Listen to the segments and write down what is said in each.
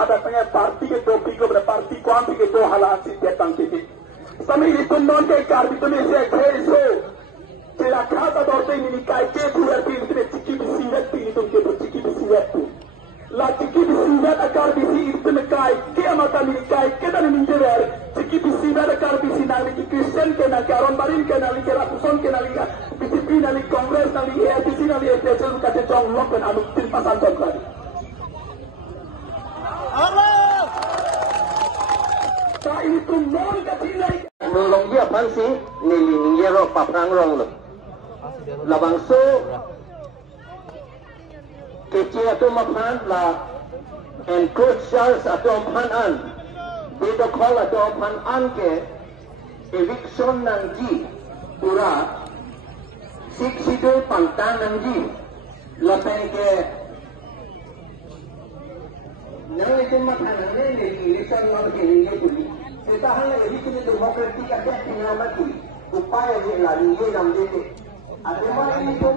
hadapannya parti के टोपी को पार्टी कौन के दो हालात से तंग के समय itu non के कार itu से खेसो तेरा खाता दौड़ते ही निकाय के पूरा दिन इतने चिकी बिसिंगत पी तुमके तो चिकी बिसिंगत तू la चिकी बिसिंगत आकार बिसी इतने काय के मता निकाय के दाने निंजे रहे चिकी बिसिंगत आकार बिसी नाली की क्रिश्चियन के ना कैरोन बारिन के नाली के रापुसन के नाली का बीजेपी नाली कांग्रेस नाली एपीसी नाली एपीएसएल का चौंग लोग के नाली तीन पासान चौंग itu non katilai nolong dia pansi nili ninggero paprang rong lo labang so kece atau makan la encroach Charles atau makan an bedo call atau makan an ke eviction nangji pura siksido pantang nangji lapen ke nang itu makan ne election nang ke ninggero puli kita hanya hidup demokrasi ada tinggal mati upaya yang lain ये नाम देते ada mana itu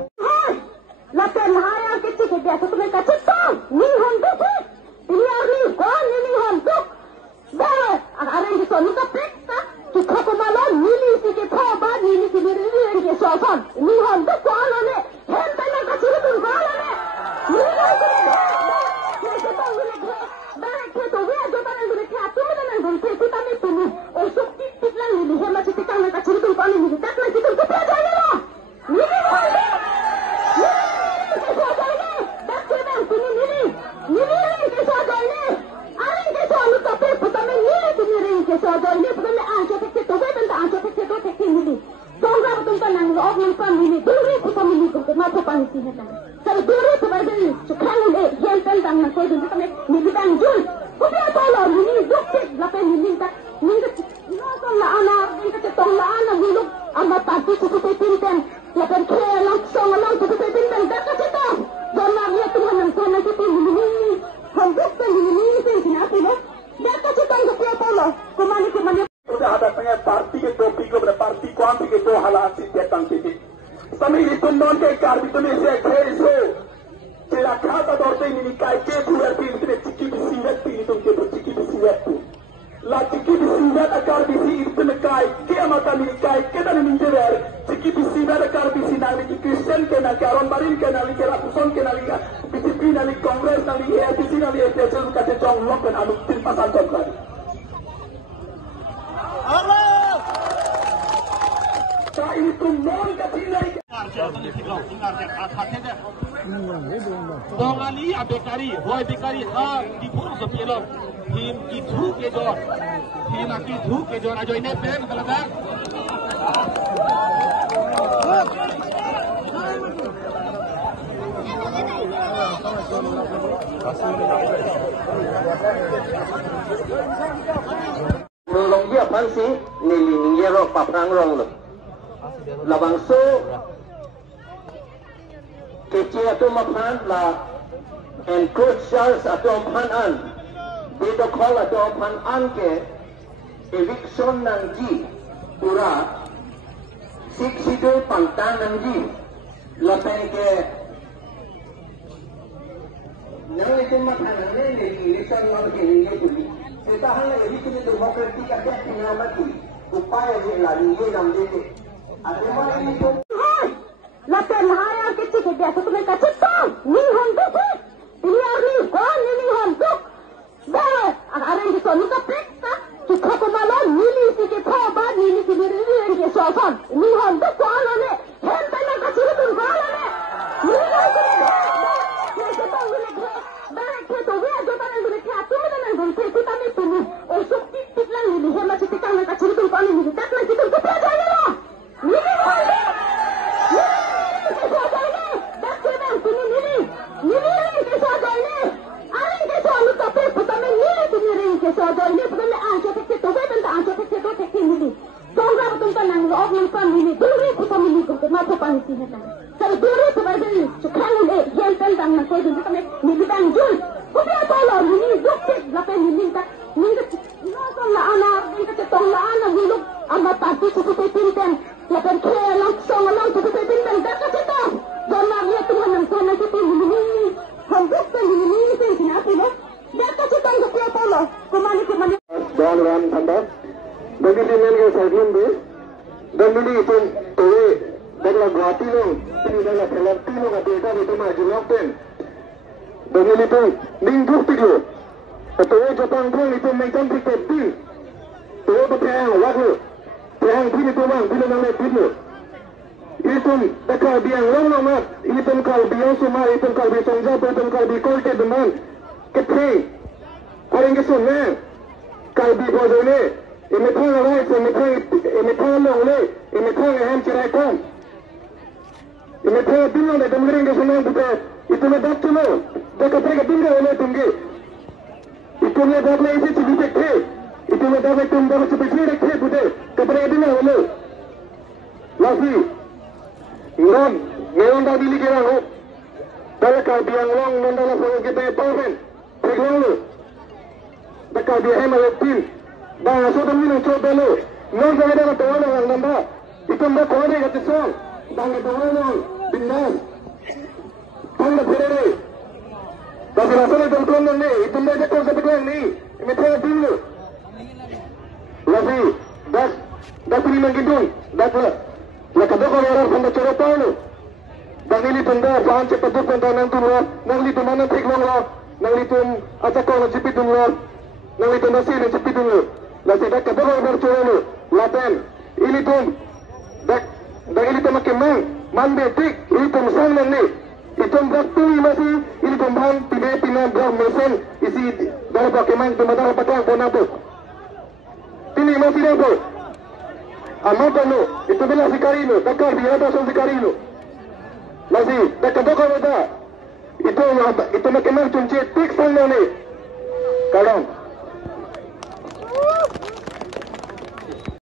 lapan hari kita ke biasa tu mereka cakap ni hontuk ini hari kau ni hontuk dah ada yang kita lupa pekta kita kemalan ni sikit kau ni sikit ni ke soal ni hontuk kau ni hentai nak kacir tu kau ni parti के टोपी को पार्टी कौन के दो हालात से तंग के समय itu non के कार itu से खेसो तेरा खाता दौड़ते ही निकाय के पूरा दिन इतने चिकी बिसिंगत पी तुमके तो चिकी बिसिंगत तू la चिकी बिसिंगत आकार बिसी इतने काय के मता निकाय के दाने निंजे रहे चिकी बिसिंगत आकार बिसी नाली की क्रिश्चियन के ना कैरोन बारिन के नाली के रापुसन के नाली का बीजेपी नाली कांग्रेस नाली एपीसी नाली एपीएसएल का चौंग लोग के नाली तीन पासान चौंग itu non katilai Dongali abekari, boy bekari ha di pur sepilo, tim kitu ke jor, tim kitu ke jor ajo ini pen kalada. nolong dia pansi nili ninggero paprang rong lo labang so kece atau makan la encroach Charles atau makan an bedo call atau makan an ke eviction nangji pura siksido pantang nangji lapen ke nang itu makan ne election nang ke ninggero puli kita hanya hidup demokrasi ada tinggal mati upaya yang lain ये नाम देते ada mana itu lapan hari kita ke biasa tu mereka cakap ni hontuk ini hari kau ni hontuk dah ada yang kita lupa pekta kita kemalan ni sikit kau ni sikit ni ke soal ni hontuk kau ni hentai nak kacir tu kau ni Jangan ran tanda bagi di men ke cyclone be dan ini itu towe dagla Guwahati lo ini dagla Pelanti lo ka data itu maju lockdown dan ini itu minggu tiga towe Jepang pun itu mainkan cricket team towe berperang waktu perang ini tu bang bila nama video itu dekat biang long mat itu kal biang semua itu kal bi songja itu kal bi kol ke deman ketre orang ke sunne kal bi bojone ini thang right ini thang long le ini thang ham cerai kom ini thang bilang de dengerin ke sunne itu le dak tulo dekat mereka tinggal oleh tinggi itu le dak le isi cibi tek itu le dak tum dak cibi tek bude kepada dia oleh lagi non neon dah dili kira ho dekat biang long non dalam orang kita pawen pegang lo dekat dia hem oleh tim dah so demi non coba lo non jangan ada tahu orang nanda itu mbak kau ada kata song dah ada orang bindas tanda perere tapi rasanya tentuan ni itu mbak jatuh seperti ni ini tengah tim lo lagi dah pilih mengkindung dah lah kadang orang pun bercakap tahu lo dan ini tanda bahan cepat tu tanda nanti lo nanti tu mana trik lo nanti tu acak kau cepat tu lo nanti tu nasi ni cepat tu lo lagi dah kadang orang bercakap lo laten ini tu dah ini tu makin man betik ini tu sang nanti itu waktu masih ini tu bahan pina beras mesin isi dalam pakeman tu mata patang pun apa ini masih apa amat lo itu bila sikari lo dekat dia tu sikari lo masih dekat kau ada itu makin cunci tik sang ni kalau